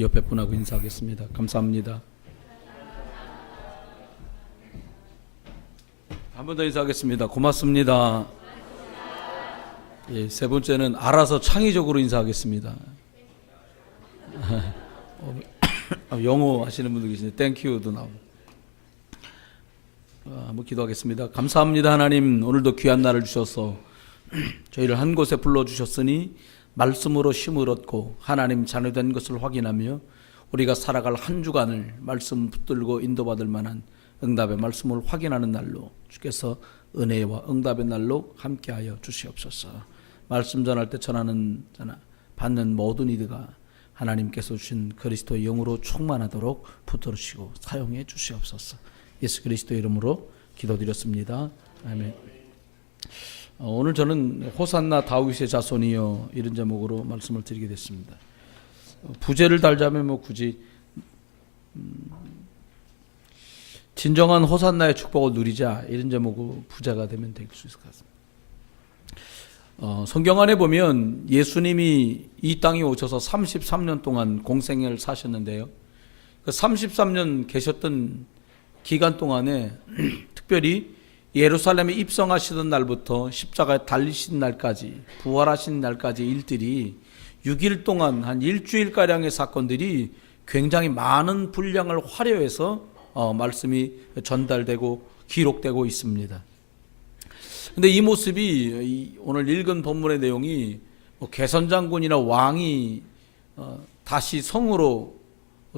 우리 옆에 분하고 인사하겠습니다. 감사합니다. 한 번 더 인사하겠습니다. 고맙습니다. 예, 세 번째는 알아서 창의적으로 인사하겠습니다. 영어 하시는 분들 계시는데 땡큐도 나오고. 한번 기도하겠습니다. 감사합니다. 하나님, 오늘도 귀한 날을 주셔서 저희를 한 곳에 불러주셨으니 말씀으로 힘을 얻고 하나님 자녀된 것을 확인하며 우리가 살아갈 한 주간을 말씀 붙들고 인도받을 만한 응답의 말씀을 확인하는 날로 주께서 은혜와 응답의 날로 함께하여 주시옵소서. 말씀 전할 때 받는 모든 이들가 하나님께서 주신 그리스도의 영으로 충만하도록 붙들으시고 사용해 주시옵소서. 예수 그리스도의 이름으로 기도드렸습니다. 아멘. 오늘 저는 호산나 다윗의 자손이여 이런 제목으로 말씀을 드리게 됐습니다. 부제를 달자면 굳이 진정한 호산나의 축복을 누리자 이런 제목으로 부제가 되면 될 수 있을 것 같습니다. 성경 안에 보면 예수님이 이 땅에 오셔서 33년 동안 공생애를 사셨는데요. 그 33년 계셨던 기간 동안에 특별히 예루살렘에 입성하시던 날부터 십자가에 달리신 날까지 부활하신 날까지 일들이 6일 동안 한 일주일가량의 사건들이 굉장히 많은 분량을 활용해서 말씀이 전달되고 기록되고 있습니다. 근데 이 모습이 오늘 읽은 본문의 내용이 개선장군이나 왕이 다시 성으로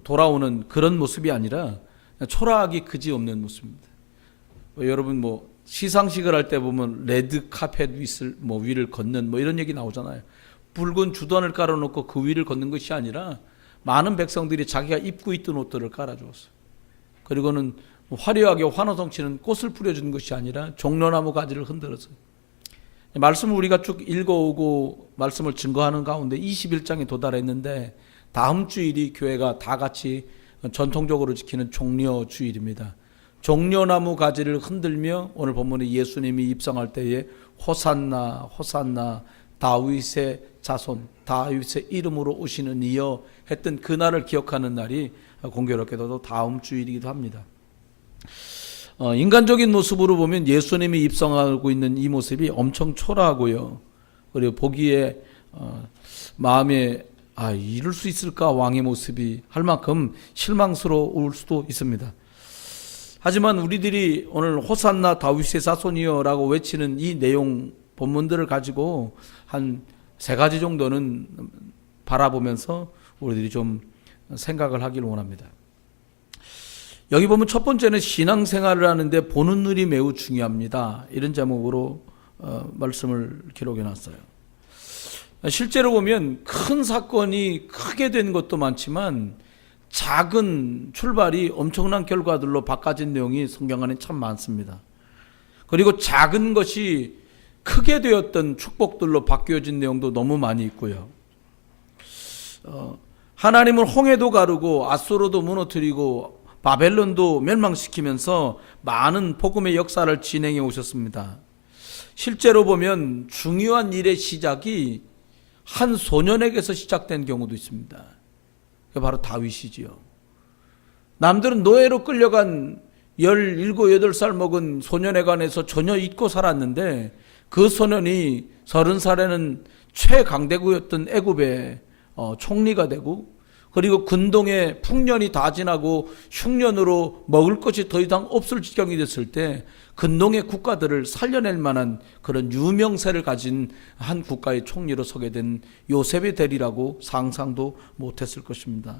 돌아오는 그런 모습이 아니라 초라하기 그지없는 모습입니다. 여러분 시상식을 할 때 보면 레드 카펫 위를 걷는 이런 얘기 나오잖아요. 붉은 주단을 깔아놓고 그 위를 걷는 것이 아니라 많은 백성들이 자기가 입고 있던 옷들을 깔아주었어요. 그리고는 화려하게 환호성치는 꽃을 뿌려주는 것이 아니라 종려나무 가지를 흔들어서 말씀을 우리가 쭉 읽어오고 말씀을 증거하는 가운데 21장에 도달했는데 다음 주일이 교회가 다 같이 전통적으로 지키는 종려주일입니다. 종려나무 가지를 흔들며 오늘 본문에 예수님이 입성할 때에 호산나 호산나 다윗의 자손 다윗의 이름으로 오시는 이여 했던 그날을 기억하는 날이 공교롭게도 다음 주일이기도 합니다. 인간적인 모습으로 보면 예수님이 입성하고 있는 이 모습이 엄청 초라하고요. 그리고 보기에 마음에 이럴 수 있을까 왕의 모습이 할 만큼 실망스러울 수도 있습니다. 하지만 우리들이 오늘 호산나 다윗의 자손이여 라고 외치는 이 내용 본문들을 가지고 한 세 가지 정도는 바라보면서 우리들이 좀 생각을 하길 원합니다. 여기 보면 첫 번째는 신앙생활을 하는데 보는 눈이 매우 중요합니다. 이런 제목으로 말씀을 기록해 놨어요. 실제로 보면 큰 사건이 크게 된 것도 많지만 작은 출발이 엄청난 결과들로 바꿔진 내용이 성경 안에 참 많습니다. 그리고 작은 것이 크게 되었던 축복들로 바뀌어진 내용도 너무 많이 있고요. 하나님은 홍해도 가르고 앗소로도 무너뜨리고 바벨론도 멸망시키면서 많은 복음의 역사를 진행해 오셨습니다. 실제로 보면 중요한 일의 시작이 한 소년에게서 시작된 경우도 있습니다. 그게 바로 다윗이지요. 남들은 노예로 끌려간 17, 18살 먹은 소년에 관해서 전혀 잊고 살았는데 그 소년이 30살에는 최강대국이었던 애굽의 총리가 되고 그리고 근동의 풍년이 다 지나고 흉년으로 먹을 것이 더 이상 없을 지경이 됐을 때 근동의 국가들을 살려낼 만한 그런 유명세를 가진 한 국가의 총리로 서게 된 요셉이 되리라고 상상도 못했을 것입니다.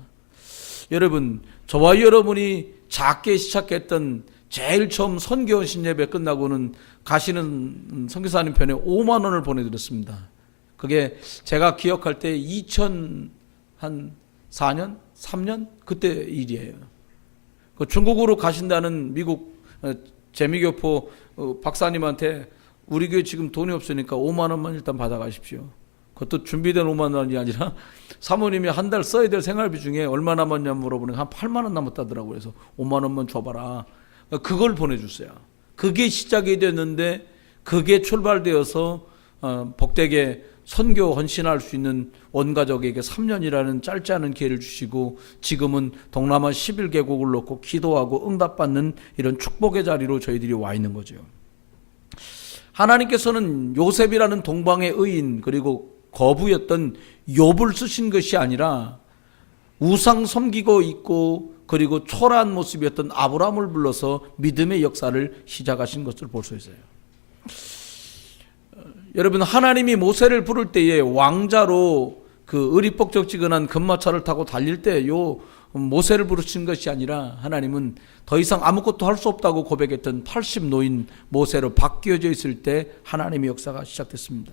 여러분, 저와 여러분이 작게 시작했던 제일 처음 선교신 예배 끝나고는 가시는 선교사님 편에 5만 원을 보내드렸습니다. 그게 제가 기억할 때 2004년, 3년 그때 일이에요. 그 중국으로 가신다는 미국 재미교포 박사님한테 우리 교회 지금 돈이 없으니까 5만 원만 일단 받아가십시오. 그것도 준비된 5만 원이 아니라 사모님이 한 달 써야 될 생활비 중에 얼마 남았냐 물어보니까 한 8만 원 남았다더라고요. 그래서 5만 원만 줘봐라. 그걸 보내주세요. 그게 시작이 됐는데 그게 출발되어서 복되게 선교 헌신할 수 있는 온 가족에게 3년이라는 짧지 않은 기회를 주시고 지금은 동남아 11개국을 놓고 기도하고 응답받는 이런 축복의 자리로 저희들이 와 있는 거죠. 하나님께서는 요셉이라는 동방의 의인 그리고 거부였던 욥을 쓰신 것이 아니라 우상 섬기고 있고 그리고 초라한 모습이었던 아브라함을 불러서 믿음의 역사를 시작하신 것을 볼 수 있어요. 여러분, 하나님이 모세를 부를 때에 왕자로 그 의리뻑적지근한 금마차를 타고 달릴 때 요 모세를 부르신 것이 아니라 하나님은 더 이상 아무것도 할 수 없다고 고백했던 80노인 모세로 바뀌어져 있을 때 하나님의 역사가 시작됐습니다.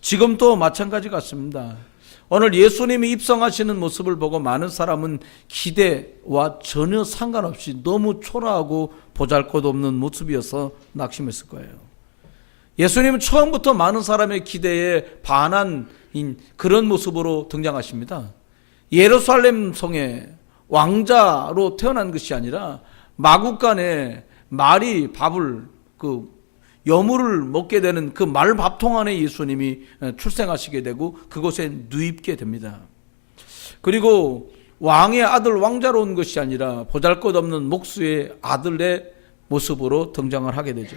지금도 마찬가지 같습니다. 오늘 예수님이 입성하시는 모습을 보고 많은 사람은 기대와 전혀 상관없이 너무 초라하고 보잘것없는 모습이어서 낙심했을 거예요. 예수님은 처음부터 많은 사람의 기대에 반한 그런 모습으로 등장하십니다. 예루살렘 성에 왕자로 태어난 것이 아니라 마국간에 말이 밥을 여물을 먹게 되는 그 말밥통 안에 예수님이 출생하시게 되고 그곳에 누입게 됩니다. 그리고 왕의 아들 왕자로 온 것이 아니라 보잘것없는 목수의 아들의 모습으로 등장을 하게 되죠.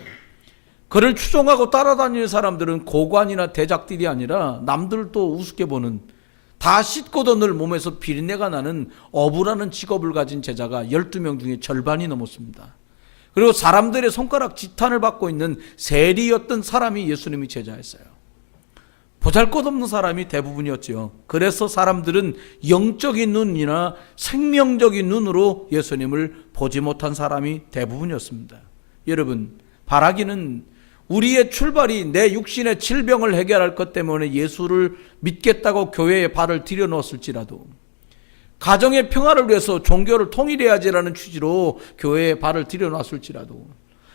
그를 추종하고 따라다니는 사람들은 고관이나 대작들이 아니라 남들도 우습게 보는, 다 씻고도 늘 몸에서 비린내가 나는 어부라는 직업을 가진 제자가 12명 중에 절반이 넘었습니다. 그리고 사람들의 손가락 지탄을 받고 있는 세리였던 사람이 예수님이 제자였어요. 보잘것없는 사람이 대부분이었죠. 그래서 사람들은 영적인 눈이나 생명적인 눈으로 예수님을 보지 못한 사람이 대부분이었습니다. 여러분, 바라기는 우리의 출발이 내 육신의 질병을 해결할 것 때문에 예수를 믿겠다고 교회에 발을 들여놓았을지라도, 가정의 평화를 위해서 종교를 통일해야지라는 취지로 교회에 발을 들여놨을지라도,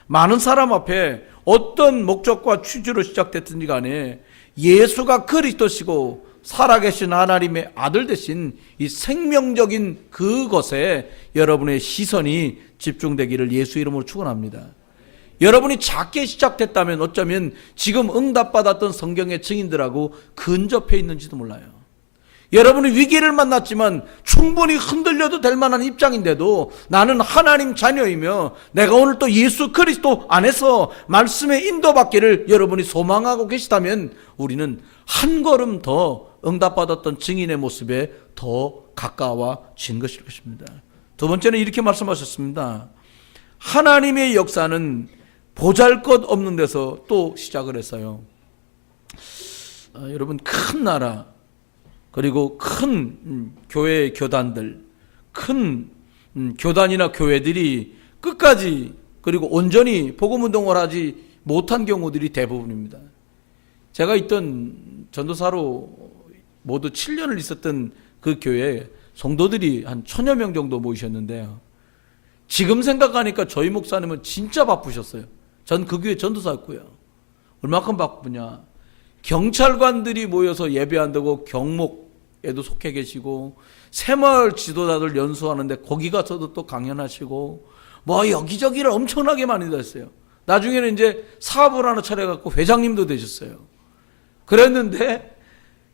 많은 사람 앞에 어떤 목적과 취지로 시작됐든지 간에 예수가 그리스도시고 살아계신 하나님의 아들 되신 이 생명적인 그것에 여러분의 시선이 집중되기를 예수 이름으로 축원합니다. 여러분이 작게 시작됐다면 어쩌면 지금 응답받았던 성경의 증인들하고 근접해 있는지도 몰라요. 여러분이 위기를 만났지만 충분히 흔들려도 될 만한 입장인데도 나는 하나님 자녀이며 내가 오늘 또 예수 그리스도 안에서 말씀에 인도받기를 여러분이 소망하고 계시다면 우리는 한 걸음 더 응답받았던 증인의 모습에 더 가까워진 것일 것입니다. 두 번째는 이렇게 말씀하셨습니다. 하나님의 역사는 보잘것없는 데서 또 시작을 했어요. 여러분, 큰 나라 그리고 큰 교회 교단들, 큰 교단이나 교회들이 끝까지 그리고 온전히 복음운동을 하지 못한 경우들이 대부분입니다. 제가 있던 전도사로 모두 7년을 있었던 그 교회에 성도들이 한 1000여 명 정도 모이셨는데요. 지금 생각하니까 저희 목사님은 진짜 바쁘셨어요. 전 그 교회 전도사였고요. 얼마큼 바쁘냐. 경찰관들이 모여서 예배한다고 경목에도 속해 계시고, 새마을 지도자들 연수하는데 거기 가서도 또 강연하시고, 뭐 여기저기를 엄청나게 많이 다녔어요. 나중에는 이제 사업을 하나 차려갖고 회장님도 되셨어요. 그랬는데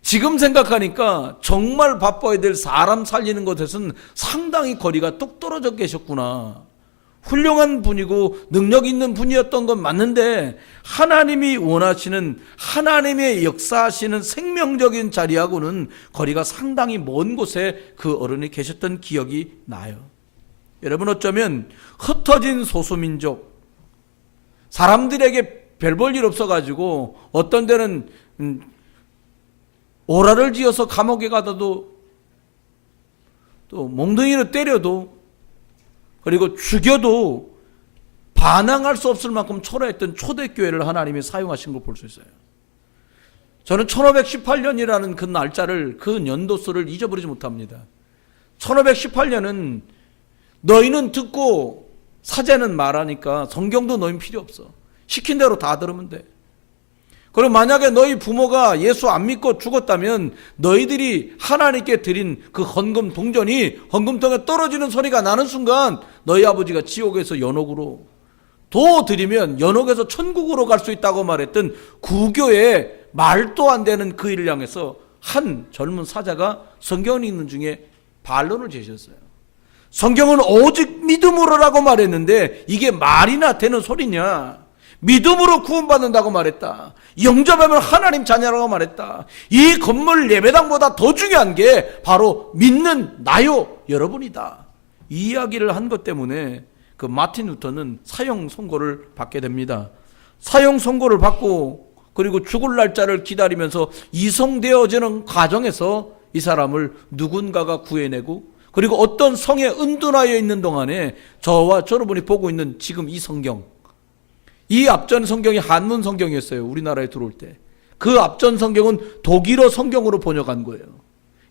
지금 생각하니까 정말 바빠야 될 사람 살리는 것에서는 상당히 거리가 뚝 떨어져 계셨구나. 훌륭한 분이고 능력 있는 분이었던 건 맞는데 하나님이 원하시는, 하나님의 역사하시는 생명적인 자리하고는 거리가 상당히 먼 곳에 그 어른이 계셨던 기억이 나요. 여러분, 어쩌면 흩어진 소수민족, 사람들에게 별 볼 일 없어가지고 어떤 데는 오라를 지어서 감옥에 가다도, 또 몽둥이로 때려도, 그리고 죽여도 반항할 수 없을 만큼 초라했던 초대교회를 하나님이 사용하신 걸 볼 수 있어요. 저는 1518년이라는 그 날짜를, 그 년도수를 잊어버리지 못합니다. 1518년은 너희는 듣고 사제는 말하니까 성경도 너희는 필요 없어. 시킨 대로 다 들으면 돼. 그리고 만약에 너희 부모가 예수 안 믿고 죽었다면 너희들이 하나님께 드린 그 헌금 동전이 헌금통에 떨어지는 소리가 나는 순간 너희 아버지가 지옥에서 연옥으로, 도 드리면 연옥에서 천국으로 갈 수 있다고 말했던 구교의 말도 안 되는 그 일을 향해서 한 젊은 사자가 성경을 읽는 중에 반론을 제시했어요. 성경은 오직 믿음으로라고 말했는데 이게 말이나 되는 소리냐? 믿음으로 구원받는다고 말했다. 영접하면 하나님 자녀라고 말했다. 이 건물 예배당보다 더 중요한 게 바로 믿는 나요 여러분이다. 이 이야기를 한 것 때문에 그 마틴 루터는 사형 선고를 받게 됩니다. 사형 선고를 받고 그리고 죽을 날짜를 기다리면서 이송되어지는 과정에서 이 사람을 누군가가 구해내고 그리고 어떤 성에 은둔하여 있는 동안에 저와 여러분이 보고 있는 지금 이 성경, 이 앞전 성경이 한문 성경이었어요. 우리나라에 들어올 때. 그 앞전 성경은 독일어 성경으로 번역한 거예요.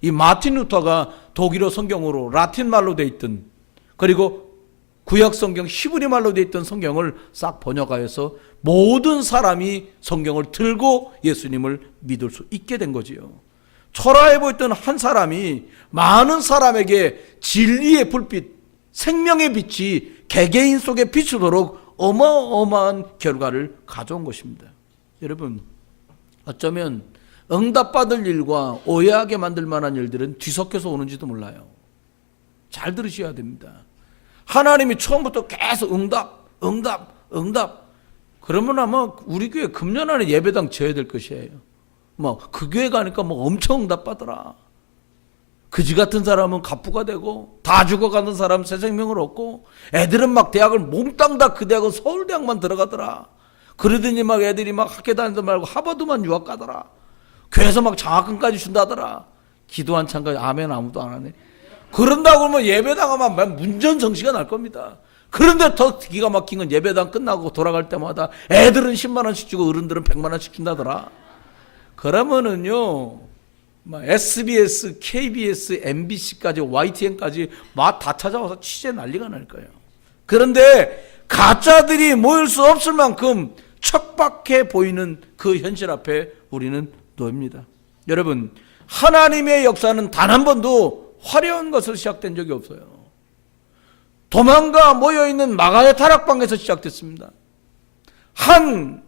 이 마틴 루터가 독일어 성경으로 라틴 말로 돼 있던 그리고 구약 성경 히브리 말로 돼 있던 성경을 싹 번역하여서 모든 사람이 성경을 들고 예수님을 믿을 수 있게 된 거지요. 초라해 보였던 한 사람이 많은 사람에게 진리의 불빛, 생명의 빛이 개개인 속에 비추도록 어마어마한 결과를 가져온 것입니다. 여러분, 어쩌면 응답받을 일과 오해하게 만들 만한 일들은 뒤섞여서 오는지도 몰라요. 잘 들으셔야 됩니다. 하나님이 처음부터 계속 응답 그러면 아마 우리 교회 금년 안에 예배당 지어야 될 것이에요. 그 교회 가니까 엄청 응답받더라. 그지 같은 사람은 갑부가 되고 다 죽어가는 사람은 새 생명을 얻고 애들은 막 대학을 몽땅 다 그 대학은 서울대학만 들어가더라. 그러더니 막 애들이 막 학교 다니도 말고 하버드만 유학 가더라. 교회에서 막 장학금까지 준다더라. 기도 한창까지 아멘 아무도 안 하네. 그런다고 그러면 예배당 하면 문전성시가 날 겁니다. 그런데 더 기가 막힌 건 예배당 끝나고 돌아갈 때마다 애들은 10만 원씩 주고 어른들은 100만 원씩 준다더라. 그러면은요 SBS, KBS, MBC까지 YTN까지 다 찾아와서 취재 난리가 날 거예요. 그런데 가짜들이 모일 수 없을 만큼 척박해 보이는 그 현실 앞에 우리는 놓입니다. 여러분, 하나님의 역사는 단 한 번도 화려한 것으로 시작된 적이 없어요. 도망가 모여있는 마가의 다락방에서 시작됐습니다. 한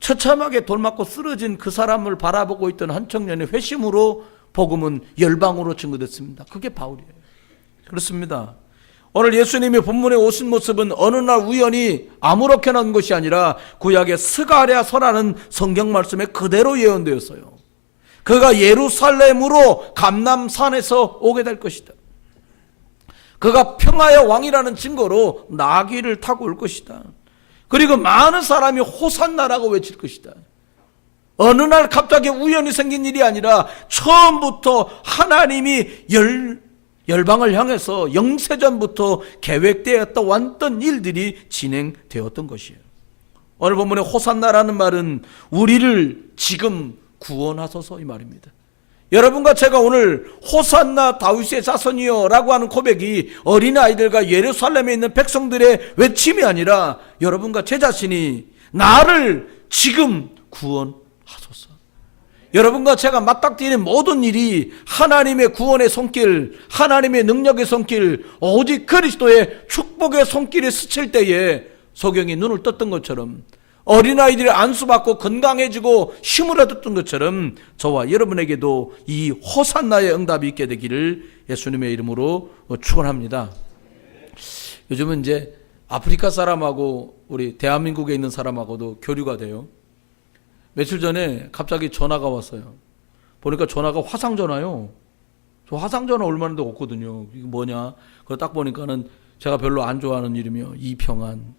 처참하게 돌맞고 쓰러진 그 사람을 바라보고 있던 한 청년의 회심으로 복음은 열방으로 증거됐습니다. 그게 바울이에요. 그렇습니다. 오늘 예수님이 본문에 오신 모습은 어느 날 우연히 아무렇게나 온 것이 아니라 구약의 스가랴서라는 성경 말씀에 그대로 예언되었어요. 그가 예루살렘으로 감람산에서 오게 될 것이다. 그가 평화의 왕이라는 증거로 나귀를 타고 올 것이다. 그리고 많은 사람이 호산나라고 외칠 것이다. 어느 날 갑자기 우연히 생긴 일이 아니라 처음부터 하나님이 열방을 향해서 영세전부터 계획되었던 왔던 일들이 진행되었던 것이에요. 오늘 본문에 호산나라는 말은 우리를 지금 구원하소서 이 말입니다. 여러분과 제가 오늘 호산나 다윗의 자손이여 라고 하는 고백이 어린아이들과 예루살렘에 있는 백성들의 외침이 아니라 여러분과 제 자신이 나를 지금 구원하소서. 여러분과 제가 맞닥뜨리는 모든 일이 하나님의 구원의 손길, 하나님의 능력의 손길, 오직 그리스도의 축복의 손길에 스칠 때에 소경이 눈을 떴던 것처럼 어린아이들이 안수받고 건강해지고 힘을 얻었던 것처럼 저와 여러분에게도 이 호산나의 응답이 있게 되기를 예수님의 이름으로 축원합니다. 요즘은 이제 아프리카 사람하고 우리 대한민국에 있는 사람하고도 교류가 돼요. 며칠 전에 갑자기 전화가 왔어요. 보니까 전화가 화상전화요. 저 화상전화 얼마나 없거든요. 이게 뭐냐? 그걸 딱 보니까는 제가 별로 안 좋아하는 이름이요. 이평안.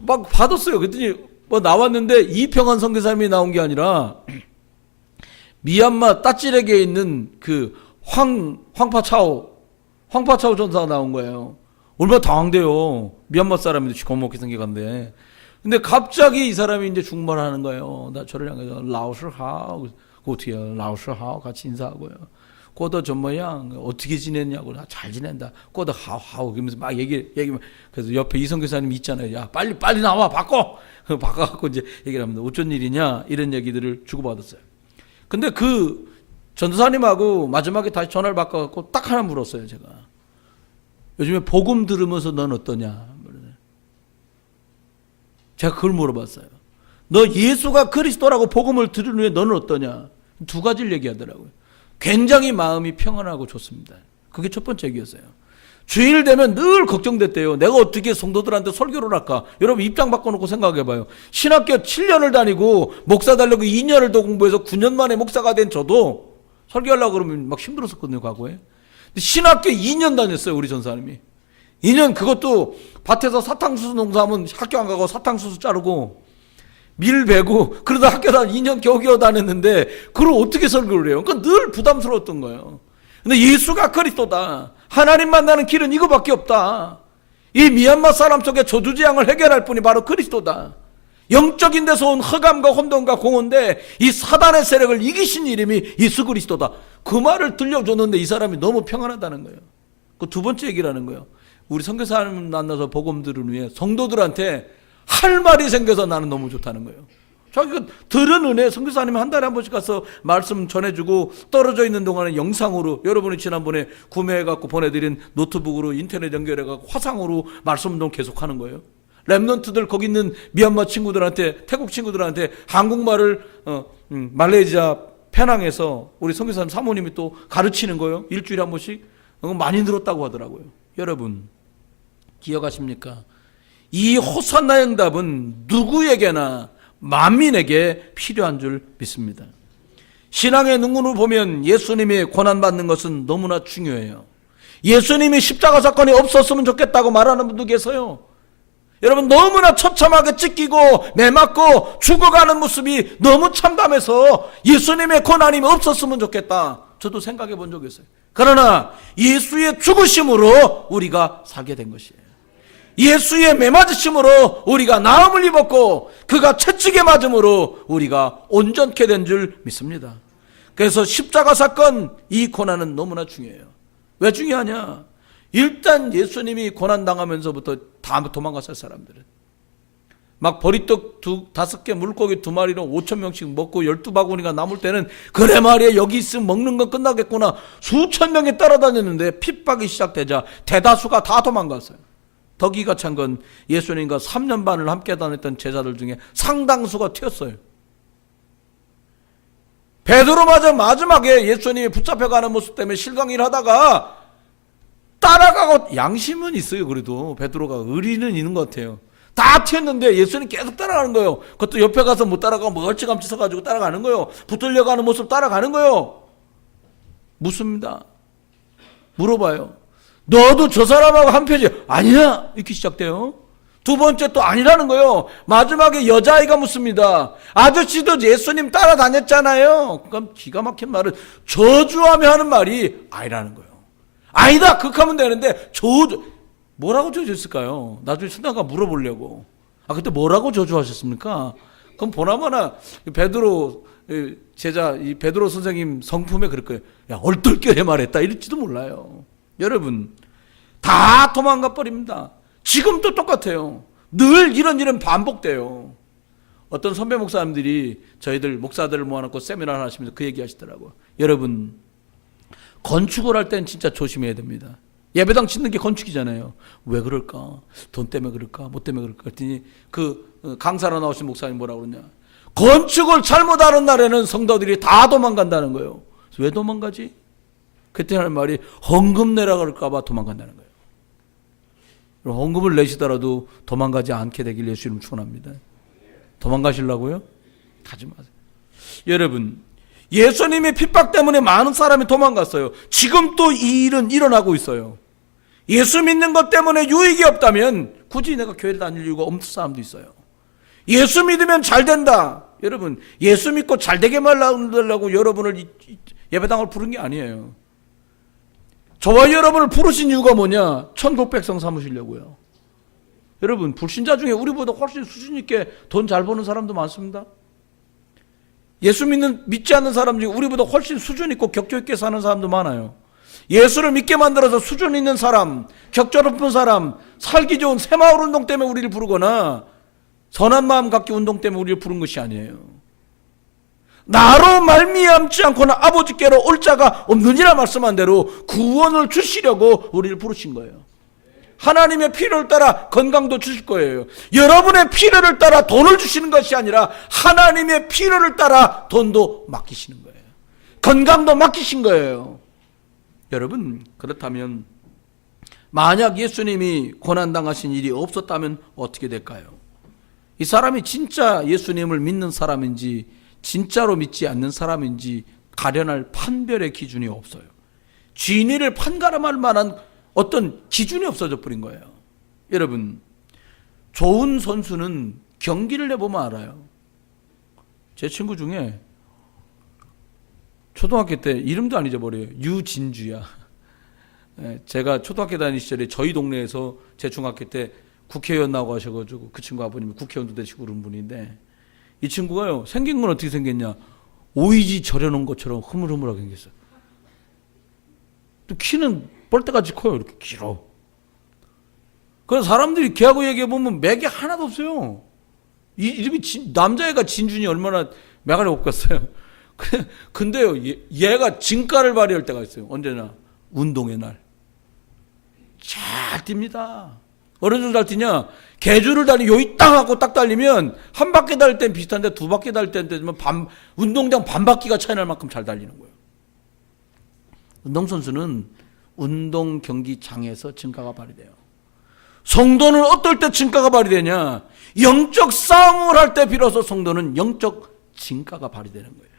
막 받았어요. 그랬더니 나왔는데 이평안 선교사님이 나온 게 아니라 미얀마 따찌레기에 있는 그 황파차오 전사가 나온 거예요. 얼마나 당황돼요. 미얀마 사람인데 시커멓게 생겨간데. 근데 갑자기 이 사람이 이제 중국말을 하는 거예요. 나 저를 향해서 라오스하오 어떻게 해요? 라오스하오 같이 인사하고요. 꼬더 저 모양 어떻게 지냈냐고. 나 잘 지낸다. 꼬더 하오 그러면서 막 얘기만. 그래서 옆에 이성 교사님 있잖아요. 야 빨리 나와 바꿔갖고 이제 얘기를 합니다. 어쩐 일이냐 이런 얘기들을 주고받았어요. 근데 그 전도사님하고 마지막에 다시 전화를 바꿔갖고 딱 하나 물었어요. 제가 요즘에 복음 들으면서 넌 어떠냐. 제가 그걸 물어봤어요. 너 예수가 그리스도라고 복음을 들은 후에 너는 어떠냐? 두 가지를 얘기하더라고요. 굉장히 마음이 평안하고 좋습니다. 그게 첫 번째 얘기였어요. 주일 되면 늘 걱정됐대요. 내가 어떻게 성도들한테 설교를 할까? 여러분 입장 바꿔놓고 생각해봐요. 신학교 7년을 다니고 목사 되려고 2년을 더 공부해서 9년 만에 목사가 된 저도 설교하려고 그러면 막 힘들었었거든요, 과거에. 근데 신학교 2년 다녔어요, 우리 전사님이. 2년 그것도 밭에서 사탕수수 농사하면 학교 안 가고 사탕수수 자르고 밀 베고 그러다 학교 다 2년 겨우겨우 다녔는데 그걸 어떻게 설교를 해요? 그러니까 늘 부담스러웠던 거예요. 근데 예수가 그리스도다. 하나님 만나는 길은 이거밖에 없다. 이 미얀마 사람 속에 저주지향을 해결할 분이 바로 그리스도다. 영적인 데서 온 흑암과 혼돈과 공허인데 이 사단의 세력을 이기신 이름이 예수 그리스도다. 그 말을 들려줬는데 이 사람이 너무 평안하다는 거예요. 그 두 번째 얘기라는 거예요. 우리 선교사님 만나서 복음 들은 후에 성도들한테 할 말이 생겨서 나는 너무 좋다는 거예요. 자기가 들은 은혜, 선교사님이 한 달에 한 번씩 가서 말씀 전해주고 떨어져 있는 동안에 영상으로 여러분이 지난번에 구매해갖고 보내드린 노트북으로 인터넷 연결해갖고 화상으로 말씀 운동 계속하는 거예요. 랩런트들 거기 있는 미얀마 친구들한테, 태국 친구들한테 한국말을 말레이시아 페낭에서 우리 선교사님 사모님이 또 가르치는 거예요. 일주일에 한 번씩. 많이 늘었다고 하더라고요. 여러분 기억하십니까? 이 호산나 응답은 누구에게나 만민에게 필요한 줄 믿습니다. 신앙의 눈으로 보면 예수님이 고난받는 것은 너무나 중요해요. 예수님이 십자가 사건이 없었으면 좋겠다고 말하는 분도 계세요. 여러분 너무나 처참하게 찢기고 매맞고 죽어가는 모습이 너무 참담해서 예수님의 고난이 없었으면 좋겠다. 저도 생각해 본 적이 있어요. 그러나 예수의 죽으심으로 우리가 살게 된 것이에요. 예수의 매맞으심으로 우리가 나음을 입었고 그가 채찍에 맞음으로 우리가 온전케 된 줄 믿습니다. 그래서 십자가 사건 이 고난은 너무나 중요해요. 왜 중요하냐? 일단 예수님이 고난당하면서부터 다 도망갔어요. 사람들은 막 보리떡 5개 물고기 2마리로 5,000명씩 먹고 12바구니가 남을 때는 그래 말이야 여기 있으면 먹는 건 끝나겠구나. 수천 명이 따라다녔는데 핍박이 시작되자 대다수가 다 도망갔어요. 더 기가 찬 건 예수님과 3년 반을 함께 다녔던 제자들 중에 상당수가 튀었어요. 베드로마저 마지막에 예수님이 붙잡혀가는 모습 때문에 실강이를 하다가 따라가고, 양심은 있어요. 그래도 베드로가 의리는 있는 것 같아요. 다 튀었는데 예수님 계속 따라가는 거예요. 그것도 옆에 가서 못 따라가고 멀찌감치 서가지고 따라가는 거예요. 붙들려가는 모습 따라가는 거예요. 묻습니다. 물어봐요. 너도 저 사람하고 한 편이야? 아니야. 이렇게 시작돼요. 두 번째 또 아니라는 거예요. 마지막에 여자아이가 묻습니다. 아저씨도 예수님 따라다녔잖아요. 그럼 기가 막힌 말은 저주하며 하는 말이 아니라는 거예요. 아니다 극하면 되는데 뭐라고 저주했을까요? 나중에 신나가 물어보려고. 그때 뭐라고 저주하셨습니까? 그럼 보나마나 베드로 제자 이 베드로 선생님 성품에 그럴 거예요. 야 얼떨결에 말했다 이럴지도 몰라요. 여러분 다 도망가 버립니다. 지금도 똑같아요. 늘 이런 일은 반복돼요. 어떤 선배 목사님들이 저희들 목사들을 모아놓고 세미나를 하시면서 그 얘기 하시더라고요. 여러분 건축을 할 땐 진짜 조심해야 됩니다. 예배당 짓는 게 건축이잖아요. 왜 그럴까? 돈 때문에 그럴까? 뭐 때문에 그럴까? 그랬더니 그 강사로 나오신 목사님 뭐라고 그러냐? 건축을 잘못하는 날에는 성도들이 다 도망간다는 거예요. 왜 도망가지? 그때 하는 말이 헌금 내라 그럴까 봐 도망간다는 거예요. 헌금을 내시더라도 도망가지 않게 되길 예수님 축원합니다. 도망가시려고요? 가지 마세요. 여러분 예수님의 핍박 때문에 많은 사람이 도망갔어요. 지금 또 이 일은 일어나고 있어요. 예수 믿는 것 때문에 유익이 없다면 굳이 내가 교회를 다닐 이유가 없는 사람도 있어요. 예수 믿으면 잘 된다. 여러분 예수 믿고 잘 되게 만들려고 여러분을 예배당을 부른 게 아니에요. 저와 여러분을 부르신 이유가 뭐냐? 천국 백성 삼으시려고요. 여러분 불신자 중에 우리보다 훨씬 수준 있게 돈 잘 버는 사람도 많습니다. 예수 믿지 않는 사람 중에 우리보다 훨씬 수준 있고 격조 있게 사는 사람도 많아요. 예수를 믿게 만들어서 수준 있는 사람, 격조 높은 사람, 살기 좋은 새마을 운동 때문에 우리를 부르거나 선한 마음 갖기 운동 때문에 우리를 부른 것이 아니에요. 나로 말미암지 않고는 아버지께로 올 자가 없느니라 말씀한 대로 구원을 주시려고 우리를 부르신 거예요. 하나님의 필요를 따라 건강도 주실 거예요. 여러분의 필요를 따라 돈을 주시는 것이 아니라 하나님의 필요를 따라 돈도 맡기시는 거예요. 건강도 맡기신 거예요. 여러분, 그렇다면 만약 예수님이 고난당하신 일이 없었다면 어떻게 될까요? 이 사람이 진짜 예수님을 믿는 사람인지 진짜로 믿지 않는 사람인지 가려낼 판별의 기준이 없어요. 진위를 판가름할 만한 어떤 기준이 없어져 버린 거예요. 여러분, 좋은 선수는 경기를 해보면 알아요. 제 친구 중에 초등학교 때 이름도 안 잊어버려요. 유진주야. 제가 초등학교 다니는 시절에 저희 동네에서 제 중학교 때 국회의원 나오고 하셔가지고 그 친구 아버님이 국회의원도 되시고 그런 분인데 이 친구가요, 생긴 건 어떻게 생겼냐, 오이지 절여놓은 것처럼 흐물흐물하게 생겼어요. 또 키는 뻘대같이 커요. 이렇게 길어. 그래서 사람들이 걔하고 얘기해보면 맥이 하나도 없어요. 이 이름이 남자애가 진준이 얼마나 맥을 못 갔어요. 근데요, 얘가 진가를 발휘할 때가 있어요. 언제나 운동의 날 잘 뜁니다. 어느 정도 잘 뛰냐, 개주를 달리 요이 땅 하고 딱 달리면 한 바퀴 달릴 땐 비슷한데 두 바퀴 달릴 땐 되면 운동장 반 바퀴가 차이 날 만큼 잘 달리는 거예요. 운동선수는 운동 경기장에서 진가가 발휘돼요. 성도는 어떨 때 진가가 발휘되냐, 영적 싸움을 할 때 비로소 성도는 영적 진가가 발휘되는 거예요.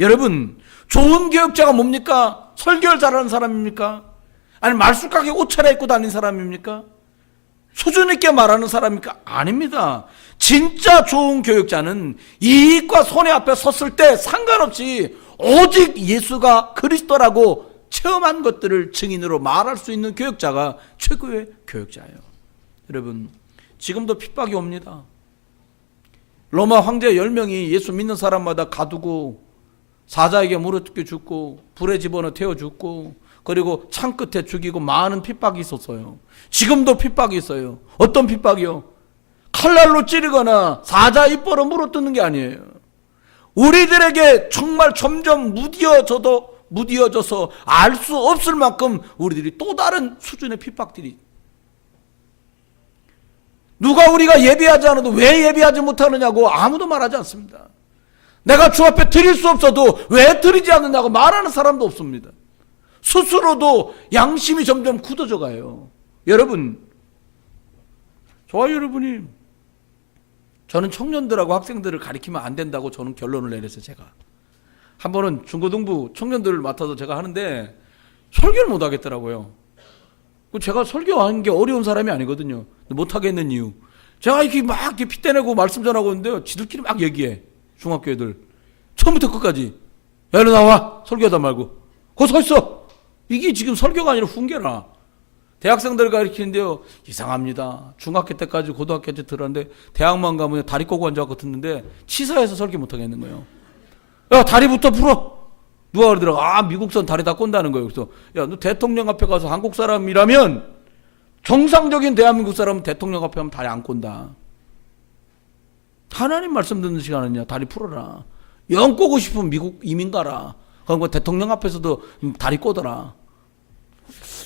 여러분, 좋은 교육자가 뭡니까? 설교를 잘하는 사람입니까? 아니 말쑥하게 옷 차려입고 다니는 사람입니까? 수준 있게 말하는 사람입니까? 아닙니다. 진짜 좋은 교육자는 이익과 손해 앞에 섰을 때 상관없이 오직 예수가 그리스도라고 체험한 것들을 증인으로 말할 수 있는 교육자가 최고의 교육자예요. 여러분, 지금도 핍박이 옵니다. 로마 황제 10명이 예수 믿는 사람마다 가두고 사자에게 물어뜯겨 죽고 불에 집어넣어 태워 죽고 그리고 창 끝에 죽이고 많은 핍박이 있었어요. 지금도 핍박이 있어요. 어떤 핍박이요? 칼날로 찌르거나 사자 이빨로 물어뜯는 게 아니에요. 우리들에게 정말 점점 무디어져서 알 수 없을 만큼 우리들이 또 다른 수준의 핍박들이, 누가 우리가 예배하지 않아도 왜 예배하지 못하느냐고 아무도 말하지 않습니다. 내가 주 앞에 드릴 수 없어도 왜 드리지 않느냐고 말하는 사람도 없습니다. 스스로도 양심이 점점 굳어져 가요. 여러분, 저와 여러분이, 저는 청년들하고 학생들을 가리키면 안 된다고 저는 결론을 내렸어요. 제가 한 번은 중고등부 청년들을 맡아서 제가 하는데 설교를 못 하겠더라고요. 제가 설교하는 게 어려운 사람이 아니거든요. 못 하겠는 이유, 제가 이렇게 막 이렇게 핏대내고 말씀 전하고 있는데요, 지들끼리 막 얘기해. 중학교 애들 처음부터 끝까지, 야 일로 나와, 설교하다 말고 거기 서 있어. 이게 지금 설교가 아니라 훈계라. 대학생들 가르치는데요, 이상합니다. 중학교 때까지 고등학교 때 들었는데 대학만 가면 다리 꼬고 앉아갖고 듣는데 치사해서 설교 못 하겠는 거예요. 야 다리부터 풀어. 누가 그러더라고, 아 미국선 다리 다 꼰다는 거예요. 그래서 야 너 대통령 앞에 가서 한국 사람이라면, 정상적인 대한민국 사람은 대통령 앞에 하면 다리 안 꼰다. 하나님 말씀 듣는 시간은요, 다리 풀어라. 영 꼬고 싶으면 미국 이민 가라. 그럼 대통령 앞에서도 다리 꼬더라.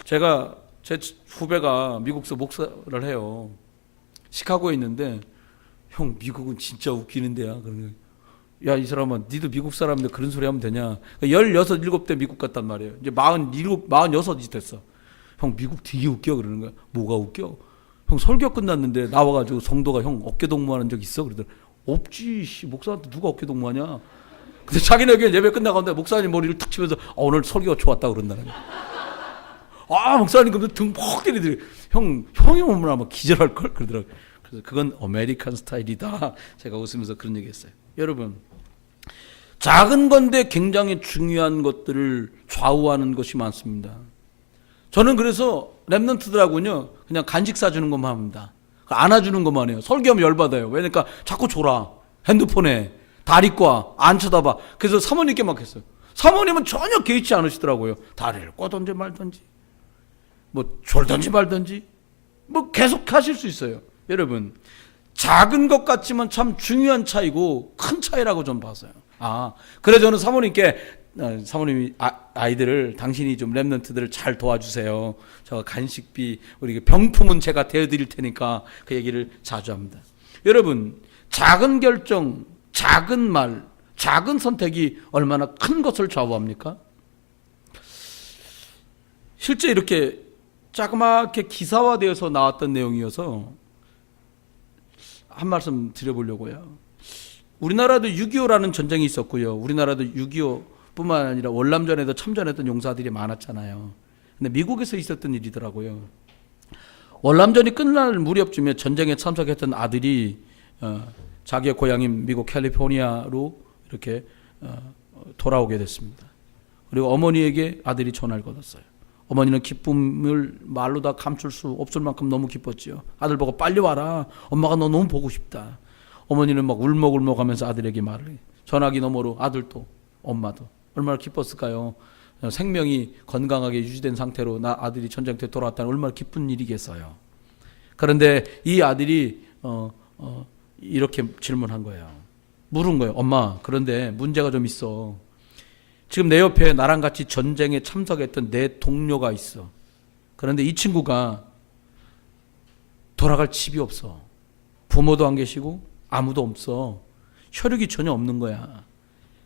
제가, 제 후배가 미국서 목사를 해요. 시카고에 있는데, 형 미국은 진짜 웃기는 데야. 그러면 야 이 사람아, 니도 미국 사람인데 그런 소리 하면 되냐. 16, 17대 미국 갔단 말이에요. 이제 47, 46이 됐어. 형 미국 되게 웃겨. 그러는 거야. 뭐가 웃겨? 형 설교 끝났는데 나와가지고 성도가 형 어깨 동무하는 적 있어? 그러더라. 없지. 목사한테 누가 어깨 동무하냐. 근데 자기네에게 예배 끝나가는데 목사님 머리를 탁 치면서 오늘 설교가 좋았다 그런다는 거야. 아 목사님 근데 등 퍽 때리더니 형이 오면 아마 기절할걸 그러더라고요. 그래서 그건 아메리칸 스타일이다. 제가 웃으면서 그런 얘기했어요. 여러분, 작은 건데 굉장히 중요한 것들을 좌우하는 것이 많습니다. 저는 그래서 랩런트들하고는요 그냥 간식 사주는 것만 합니다. 안아주는 것만 해요. 설교하면 열받아요. 왜냐니까 자꾸 줘라. 핸드폰에 다리과 안 쳐다봐. 그래서 사모님께 막 했어요. 사모님은 전혀 개의치 않으시더라고요. 다리를 꼬든지 말든지 뭐 졸든지 말든지 뭐 계속 하실 수 있어요. 여러분, 작은 것 같지만 참 중요한 차이고 큰 차이라고 좀 봤어요. 그래서 저는 사모님께 사모님이 아이들을 당신이 좀 렘넌트들을 잘 도와주세요. 저 간식비 우리 병품은 제가 대드릴 테니까 그 얘기를 자주 합니다. 여러분 작은 결정, 작은 말, 작은 선택이 얼마나 큰 것을 좌우합니까? 실제 이렇게 자그맣게 기사화되어서 나왔던 내용이어서 한 말씀 드려보려고요. 우리나라도 6.25라는 전쟁이 있었고요. 우리나라도 6.25뿐만 아니라 월남전에도 참전했던 용사들이 많았잖아요. 근데 미국에서 있었던 일이더라고요. 월남전이 끝날 무렵쯤에 전쟁에 참석했던 아들이 자기의 고향인 미국 캘리포니아로 이렇게 돌아오게 됐습니다. 그리고 어머니에게 아들이 전화를 걸었어요. 어머니는 기쁨을 말로 다 감출 수 없을 만큼 너무 기뻤지요. 아들 보고 빨리 와라. 엄마가 너 너무 보고 싶다. 어머니는 막 울먹울먹하면서 아들에게 말을 해요. 전화기 너머로 아들도 엄마도 얼마나 기뻤을까요? 생명이 건강하게 유지된 상태로 나 아들이 전쟁터에 돌아왔다는 얼마나 기쁜 일이겠어요. 그런데 이 아들이 이렇게 질문한 거예요. 물은 거예요. 엄마, 그런데 문제가 좀 있어. 지금 내 옆에 나랑 같이 전쟁에 참석했던 내 동료가 있어. 그런데 이 친구가 돌아갈 집이 없어. 부모도 안 계시고 아무도 없어. 혈육이 전혀 없는 거야.